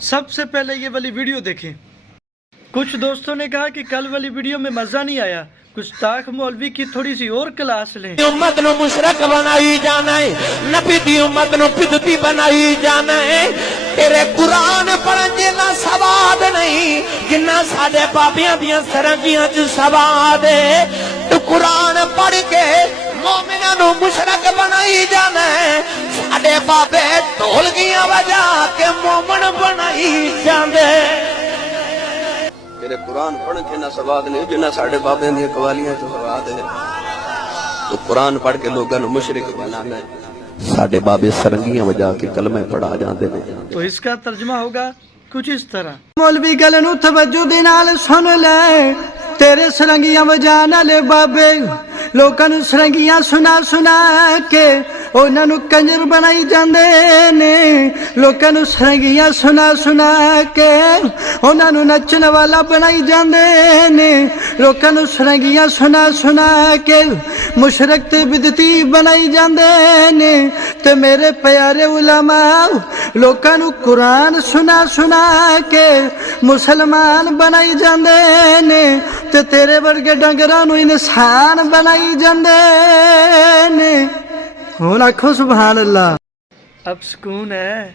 سب سے پہلے یہ والی ویڈیو دیکھیں۔ کچھ دوستوں نے کہا کہ کل والی ویڈیو میں مزہ نہیں آیا، گستاخ مولوی کی تھوڑی سی اور کلاس لیں۔ امت نو مشرک بنائی جانا ہے، نبی دی امت نو بدعتی بنائی جانا ہے۔ تیرے قرآن پڑھن جنا سواد نہیں جنہ ساڈے بابیاں دیاں سرنگیاں چ سواد ہے۔ تو قرآن پڑھ کے مومناں نو مشرک بنائی جانا ہے، ساڈے بابے ڈھولکیاں بجا کے مومن بنائی جاندے۔ میرے قرآن پڑھ کے نہ سواد نہیں جنہ ساڑھے بابے دیا قوالیاں تو سواد ہے۔ تو قرآن پڑھ کے لوگاں نو مشرک بنانا ہے، ساڑھے بابے سرنگیاں وجا کے کلمے پڑھا جاندے نے۔ تو اس کا ترجمہ ہوگا کچھ اس طرح۔ مولوی گل نو توجہ دے نال سن لے، تیرے سرنگیاں وجان والے بابے لوکاں نو سرنگیاں سنا سنا کے انہاں نو کنجر بنائی جاندے نے، لوکاں نو سرنگیاں سنا سنا کے انہاں نو نچن والا بنائی جاندے نے، لوکاں نو سرنگیاں سنا سنا کے مشرک تے بدعتی بنائی جاندے نے۔ تے میرے پیارے علماء لوکاں نو قرآن سنا سنا کے مسلمان بنائی جاندے نے، تے تیرے ورگے ڈنگراں نو انسان بنائی جاندے نے۔ ہن آکھو سبحان اللہ۔ اب سکون ہے۔